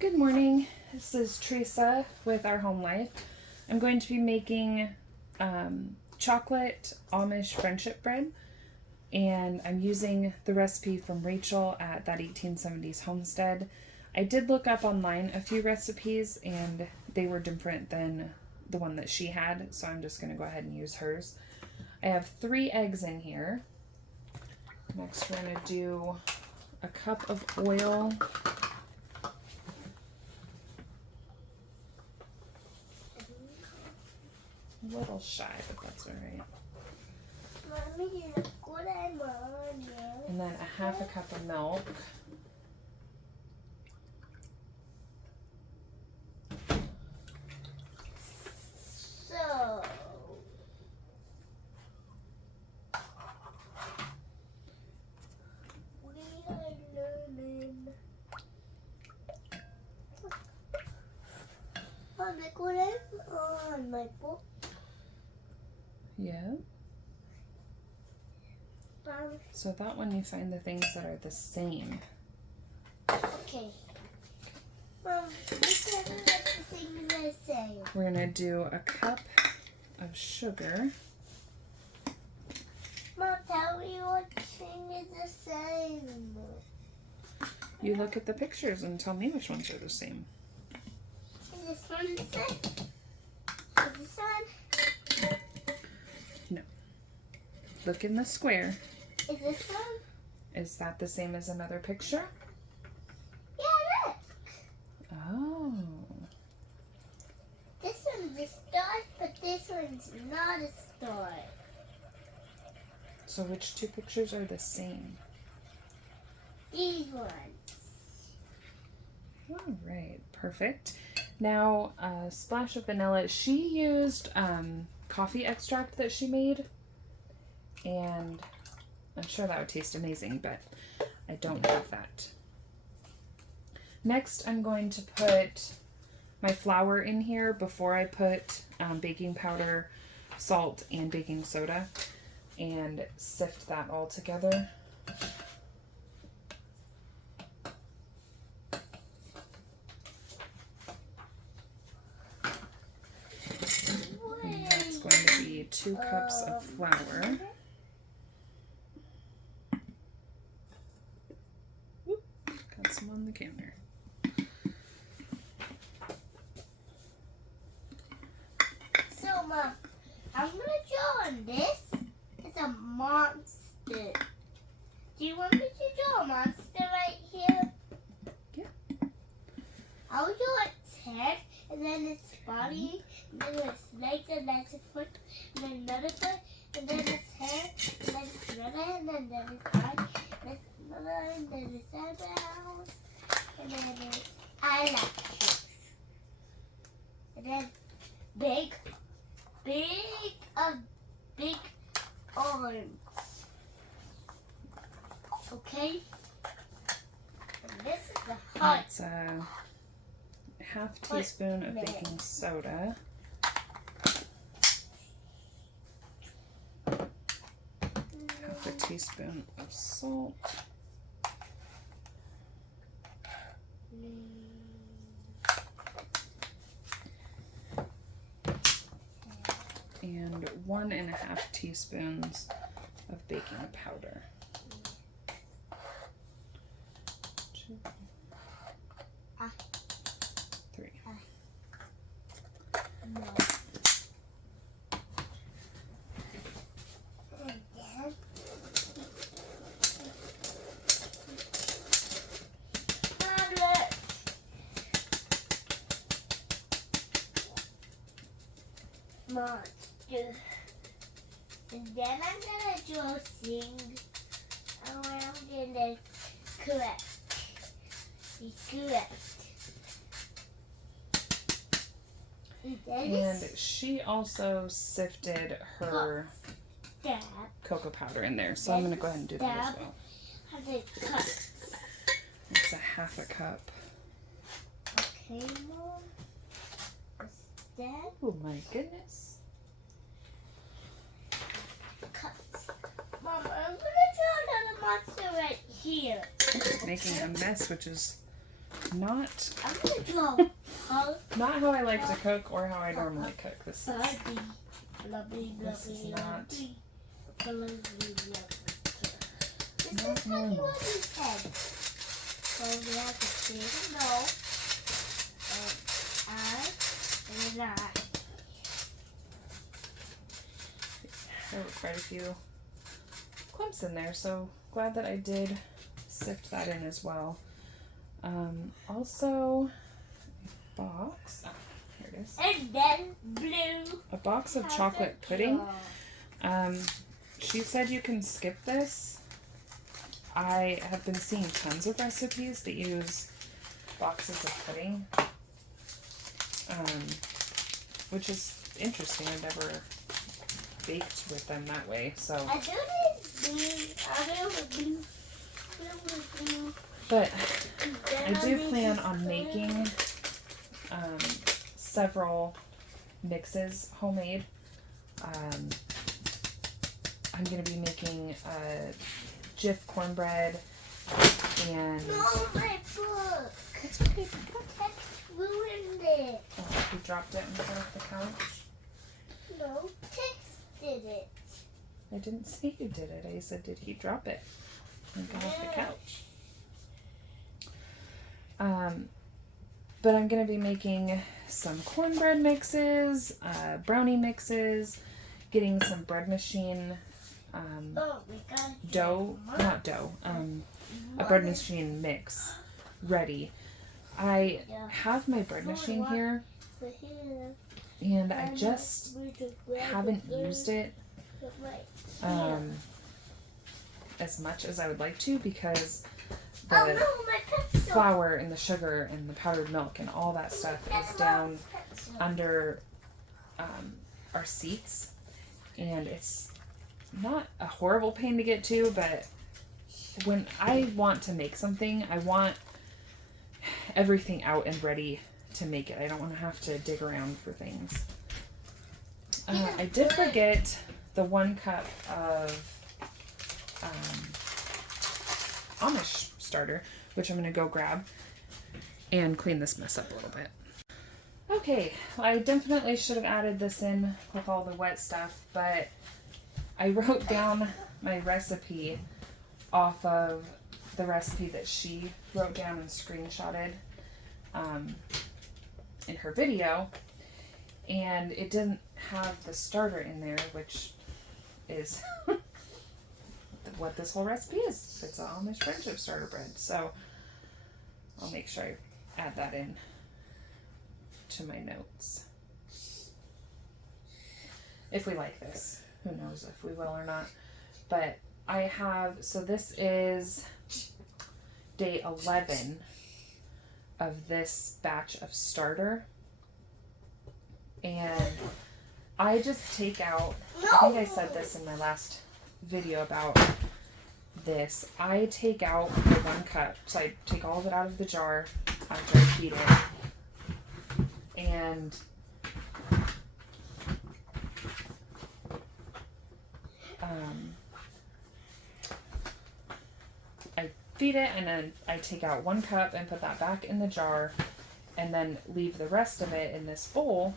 Good morning. This is Teresa with Our Home Life. I'm going to be making chocolate Amish friendship bread, and I'm using the recipe from Rachel at that 1870s Homestead. I did look up online a few recipes and they were different than the one that she had, so I'm just going to go ahead and use hers. I have 3 eggs in here. Next we're going to do a cup of oil. A little shy, but that's alright. Mommy, look what I'm on. And then a half a cup of milk. So, we are learning. Mom, look what I'm on my book. Yeah. So that one you find the things that are the same. Okay. Mom, this is the thing that I say. We're gonna do a cup of sugar. Mom, tell me what thing is the same. You look at the pictures and tell me which ones are the same. Is this one the same? Is this one? No. Look in the square. Is this one? Is that the same as another picture? Yeah, look. Oh. This one's a star, but this one's not a star. So which 2 pictures are the same? These ones. All right, perfect. Now, a splash of vanilla. She used coffee extract that she made, and I'm sure that would taste amazing, but I don't have that. Next, I'm going to put my flour in here before I put baking powder, salt, and baking soda, and sift that all together. And that's going to be 2 cups of flour. Oop, got some on the counter. So, Mom, I'm gonna draw on this. It's a monster. Do you want me to draw a monster right here? Yeah. I'll draw its head, and then its body, and then its legs, and then its foot, and then another foot, and then its head, and then its another head, and then its body, and then another, and then its eyebrows, and then its eyelashes. And then big arms. Okay? And this is the heart. That's a half teaspoon of baking soda. Half a teaspoon of salt. And 1.5 teaspoons of baking powder. 2, 3. No. And then monster. And then I'm gonna draw thing around and then correct. Be correct. And she also sifted her Stab. cocoa powder in there, so I'm going to go ahead and do that as well. How they cut. It's a half a cup. Okay, Mom. Stab. Oh my goodness. Cut. Mom, I'm gonna draw another monster right here. It's making a mess, which is not I'm gonna draw. not how I like to cook or how I normally cook. This is not. This is Not Honey normal. Wubby's head. So we have to say the no. And I. There were quite a few clumps in there, so glad that I did sift that in as well. Also, a box. Oh, here it is. And then blue. A box of chocolate pudding. She said you can skip this. I have been seeing tons of recipes that use boxes of pudding, which is interesting. I've never baked with them that way, so. I do this blue. Blue. But I do plan on making several mixes homemade. I'm going to be making Jif cornbread and... No, my book. It's okay. That's ruined it. Oh, you dropped it in front of the couch? No, Tex did it. I didn't say you did it. I said, did he drop it and go off the couch? But I'm going to be making some cornbread mixes, brownie mixes, getting some bread machine a bread machine mix ready. I have my bread machine here, and I just haven't used it as much as I would like to, because the flour and the sugar and the powdered milk and all that stuff is down under our seats, and it's not a horrible pain to get to, but when I want to make something, I want everything out and ready to make it. I don't want to have to dig around for things. I did forget the 1 cup of Amish Starter, which I'm going to go grab and clean this mess up a little bit. Okay, well, I definitely should have added this in with all the wet stuff, but I wrote down my recipe off of the recipe that she wrote down and screenshotted in her video, and it didn't have the starter in there, which is what this whole recipe is. It's an Amish friendship starter bread, so I'll make sure I add that in to my notes. If we like this. Who knows if we will or not. But I have, so this is day 11 of this batch of starter. And I just take out, I think I said this in my last video about this. I take out the 1 cup. So I take all of it out of the jar after I heat it. And I feed it, and then I take out 1 cup and put that back in the jar, and then leave the rest of it in this bowl,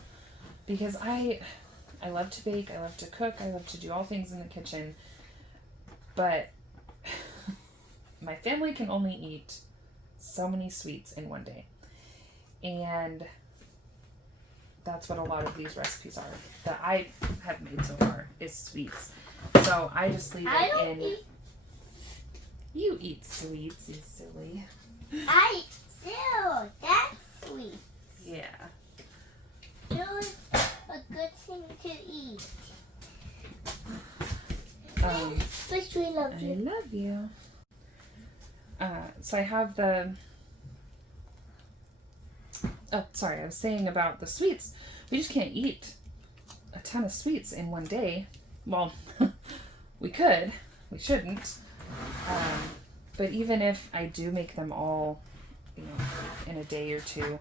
because I love to bake, I love to cook, I love to do all things in the kitchen, but my family can only eat so many sweets in one day, and that's what a lot of these recipes are that I have made so far, is sweets. So I just leave it in. You eat sweets, you silly. I eat too. That's sweet. Yeah. It's a good thing to eat. Fish, we love you. I love you. So I have the. Oh, sorry. I was saying about the sweets. We just can't eat a ton of sweets in one day. Well, we could. We shouldn't. But even if I do make them all, in a day or two,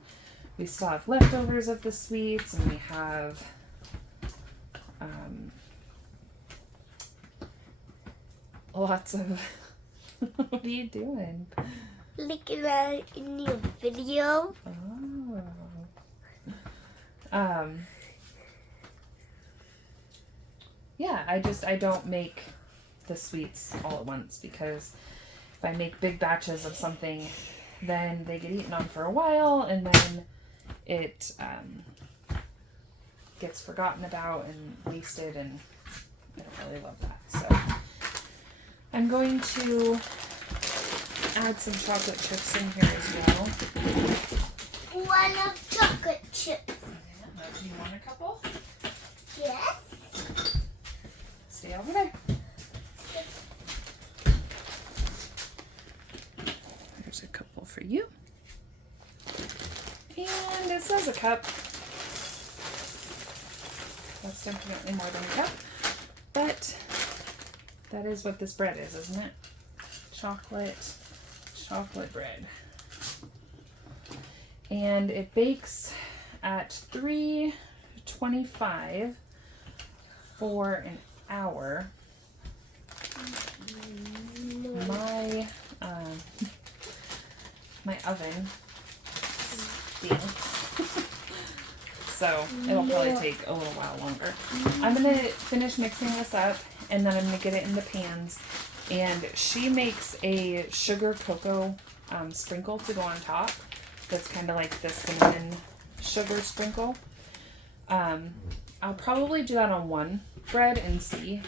we still have leftovers of the sweets, and we have lots of. What are you doing? looking at in your video. Oh. Yeah, I don't make the sweets all at once, because if I make big batches of something, then they get eaten on for a while, and then it gets forgotten about and wasted, and I don't really love that. So I'm going to add some chocolate chips in here as well. One of chocolate chips. Yeah, you want a couple? Yes. Stay over there. There's a couple for you. And it says a cup. That's definitely more than a cup. But that is what this bread is, isn't it? Chocolate bread. And it bakes at 325 for an hour. My oven stinks. So it'll probably take a little while longer. I'm gonna finish mixing this up, and then I'm gonna get it in the pans. And she makes a sugar cocoa sprinkle to go on top. That's kind of like the cinnamon sugar sprinkle. I'll probably do that on one bread and see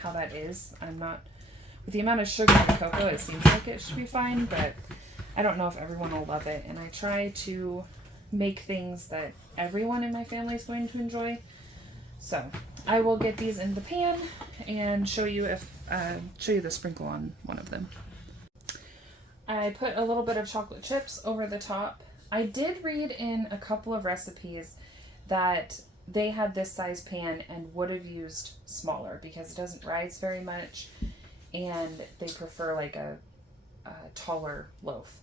how that is. I'm not, with the amount of sugar in the cocoa, it seems like it should be fine, but I don't know if everyone will love it. And I try to make things that everyone in my family is going to enjoy. So I will get these in the pan and show you the sprinkle on one of them. I put a little bit of chocolate chips over the top. I did read in a couple of recipes that they had this size pan and would have used smaller because it doesn't rise very much, and they prefer like a taller loaf.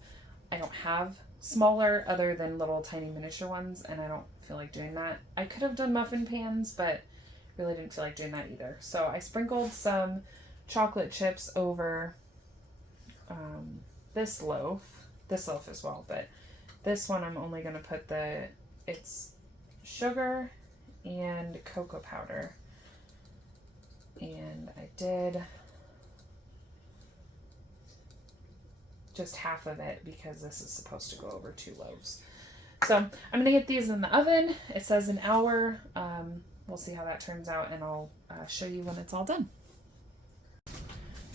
I don't have smaller other than little tiny miniature ones, and I don't feel like doing that. I could have done muffin pans, but really didn't feel like doing that either. So I sprinkled some chocolate chips over this loaf as well, but this one I'm only going to put it's sugar and cocoa powder, and I did just half of it because this is supposed to go over 2 loaves. So I'm going to get these in the oven. It says an hour. We'll see how that turns out, and I'll show you when it's all done.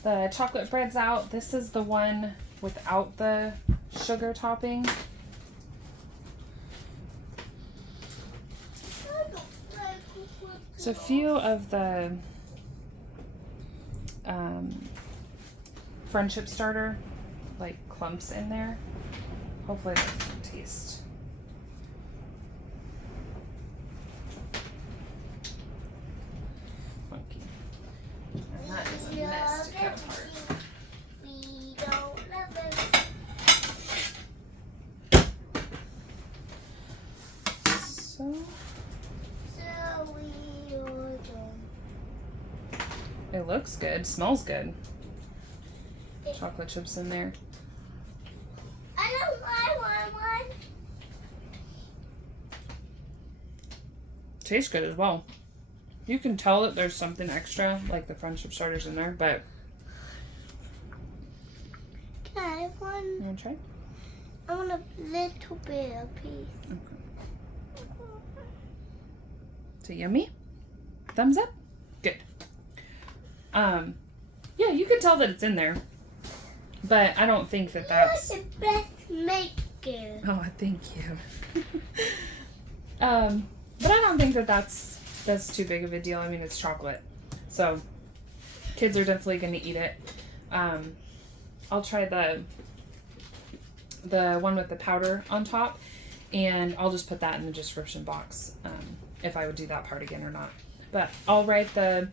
The chocolate bread's out. This is the one without the sugar topping. So a few of the Friendship Starter like clumps in there. Hopefully that doesn't taste funky. And that is a mess to cut apart. We don't love it. So we order. it looks good, smells good. Chocolate chips in there. I don't want one. Tastes good as well. You can tell that there's something extra, like the Friendship Starters in there, but Can I have one? you want to try? I want a little bit of piece. Okay. So yummy? Thumbs up? Good. Yeah, you can tell that it's in there, but I don't think that that's... You're the best maker. Oh, thank you. But I don't think that that's too big of a deal. I mean, it's chocolate, so kids are definitely going to eat it. I'll try the one with the powder on top, and I'll just put that in the description box if I would do that part again or not. But I'll write the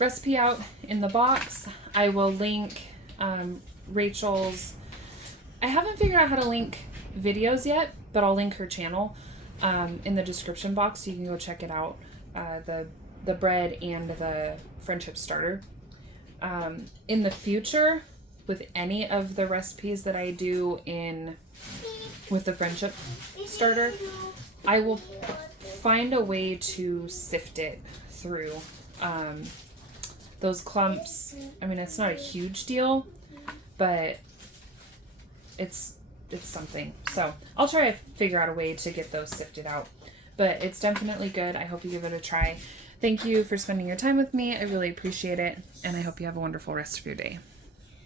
recipe out in the box. I will link Rachel's... I haven't figured out how to link videos yet, but I'll link her channel in the description box so you can go check it out. The bread and the Friendship Starter. In the future, with any of the recipes that I do with the friendship starter, I will find a way to sift it through those clumps. I mean, it's not a huge deal, but it's something. So I'll try to figure out a way to get those sifted out, but it's definitely good. I hope you give it a try. Thank you for spending your time with me. I really appreciate it, and I hope you have a wonderful rest of your day.